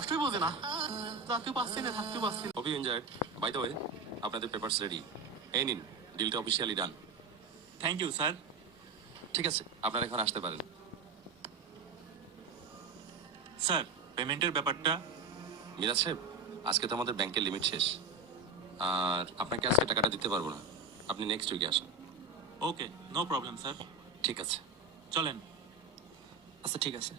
কষ্টই বোঝে না, থাকতেও পারছি না, থাকতেও পারছি না। Hope you enjoyed. By the way, আপনাদের পেপারস রেডি। এই নিন, ডিলটা officially done. Thank you sir. ঠিক আছে, আপনারা এখন আসতে পারেন। স্যার, পেমেন্টের ব্যাপারটা? মিরাজ সাহেব, আজকে তো আমাদের ব্যাংকের লিমিট শেষ, আর আপনাকে আজকে টাকাটা দিতে পারবো না। আপনি নেক্সট উইকে আসেন। ওকে, নো প্রবলেম স্যার। ঠিক আছে, চলেন। আচ্ছা ঠিক আছে।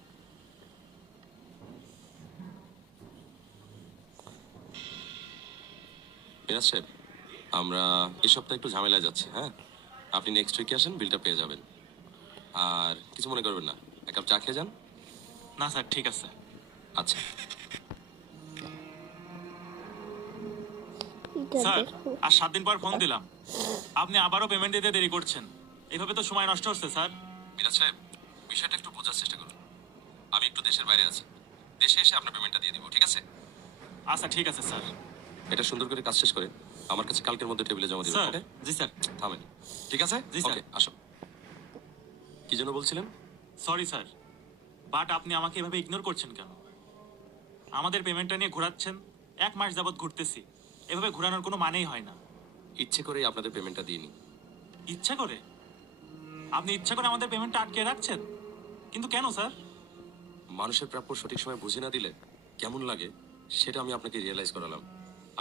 মিরাজ সাহেব, আমরা এই সপ্তাহে একটু ঝামেলায় যাচ্ছি। হ্যাঁ, আপনি নেক্সট উইকে আসেন, বিলটা পেয়ে যাবেন। আর কিছু মনে করবেন না, এক কাপ চা খেয়ে যান। না স্যার, ঠিক আছে। আচ্ছা। স্যার, আর 7 দিন পর ফোন দিলাম, আপনি আবারও পেমেন্ট দিতে দেরি করছেন। এভাবে তো সময় নষ্ট হচ্ছে স্যার। মিরাজ সাহেব, বিষয়টা একটু বোঝার চেষ্টা করুন। আমি একটু দেশের বাইরে আছি, দেশে এসে আপনার পেমেন্টটা দিয়ে দিব, ঠিক আছে? আচ্ছা ঠিক আছে স্যার। এটা সুন্দর করে কাজ শেষ করে আমার কাছে কালকের মধ্যে টেবিলে জমা দিবেন। স্যার। ওকে? জি স্যার। থামেন। ঠিক আছে? জি, স্যার। ওকে, আসো। কি জন্য বলছিলেন? সরি স্যার, বাট আপনি আমাকে এভাবে ইগনোর করছেন কেন? আমাদের পেমেন্টটা নিয়ে ঘোরাচ্ছেন, 1 মাস যাবত ঘুরতেছি। এভাবে ঘোরানোর কোনো মানেই হয় না। ইচ্ছে করেই আপনাদের পেমেন্টটা দিইনি। ইচ্ছা করে? আপনি ইচ্ছা করে আমাদের পেমেন্টটা আটকে রাখছেন, কিন্তু কেন স্যার? মানুষের প্রাপ্য সঠিক সময় বুঝে না দিলে কেমন লাগে সেটা আমি আপনাকে রিয়েলাইজ করালাম।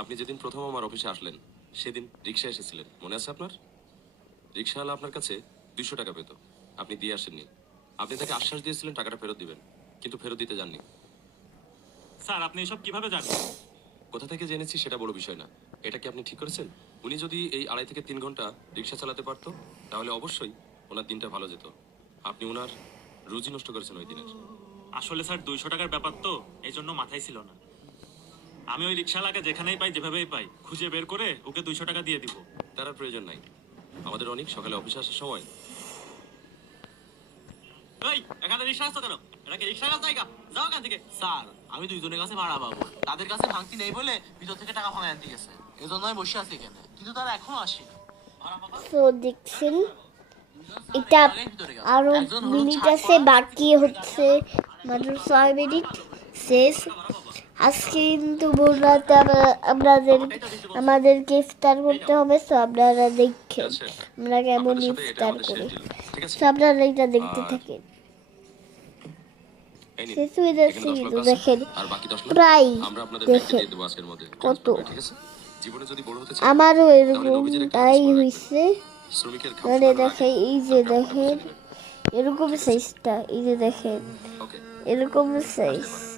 আপনি যেদিন প্রথম আমার অফিসে আসলেন সেদিন রিক্সায় এসেছিলেন, মনে আছে আপনার? রিক্সাওয়ালা আপনার কাছে 200 টাকা পেত, আপনি দিয়ে আসেননি। আপনি তাকে আশ্বাস দিয়েছিলেন টাকাটা ফেরত দিবেন, কিন্তু ফেরত দিতে যাননি। স্যার, আপনি এসব কিভাবে জানেন? কোথা থেকে জেনেছি সেটা বড় বিষয় না। এটা কি আপনি ঠিক করেছেন? উনি যদি এই 2.5 থেকে 3 ঘন্টা রিক্সা চালাতে পারতো তাহলে অবশ্যই ওনার দিনটা ভালো যেত। আপনি ওনার রুজি নষ্ট করেছেন ওই দিনের। আসলে স্যার, 200 টাকার ব্যাপার তো, এই জন্য মাথায় ছিল না। আমি ওই রিক্সাওয়ালাকে যেখানেই পাই, যেভাবেই পাই, খুঁজে বের করে ওকে 200 টাকা দিয়ে দিব। তার আর প্রয়োজন নাই। আমাদের অনেক সকালে অফিসে আসার সময় এই এখানে রিকশা আসতো কেন? এটা কি রিকশার কাছে জায়গা? যাও এখান থেকে। স্যার, আমি দুইজনের কাছে ভাড়া পাবো, তাদের কাছে ভাঙতি নেই বলে ভিতর থেকে টাকা ভাঙায় আনতে গেছে, এজন্য আমি বসে আছি এখানে, কিন্তু তারা এখনো আসেনি। ভাড়া পাবা? তো দেখছেন এটা আরো মিনিট আছে, বাকি হচ্ছে মাত্র 6 মিনিট শেষ। আজকে কিন্তু ভোররাতে আমাদেরকে ইফতার করতে হবে, তো আপনারা দেখেন আমরা কেমন আপনাদের সাথে এটা ইফতার আমাদের করি। শেষ ডিল, ঠিক আছে? তো আপনারা এটা দেখতে থাকেন। এই নিন, শেষ হয়ে যাচ্ছে এখানে 10 কিন্তু লাখ আছে, দেখেন আর বাকি 10 লাখ প্রায় আমরা আপনাদের ব্যাংকে দেখেন দিয়ে দেব আজকের মধ্যে কত। ট্রান্সফার করে, ঠিক আছে? জীবনে যদি বড় হতে চান আমারও তাহলে নবীজির একটা হাদিস এরকমটাই মনে রাখবেন। হয়েছে। শ্রমিকের ঘাম মানে শুকানোর আগে দেখেন এই যে আপনি আপনারটা দেখেন বুঝে নেবেন। এরকম সাইজটা, এই যে দেখেন ওকে, এরকম সাইজ। আসতে পারেন।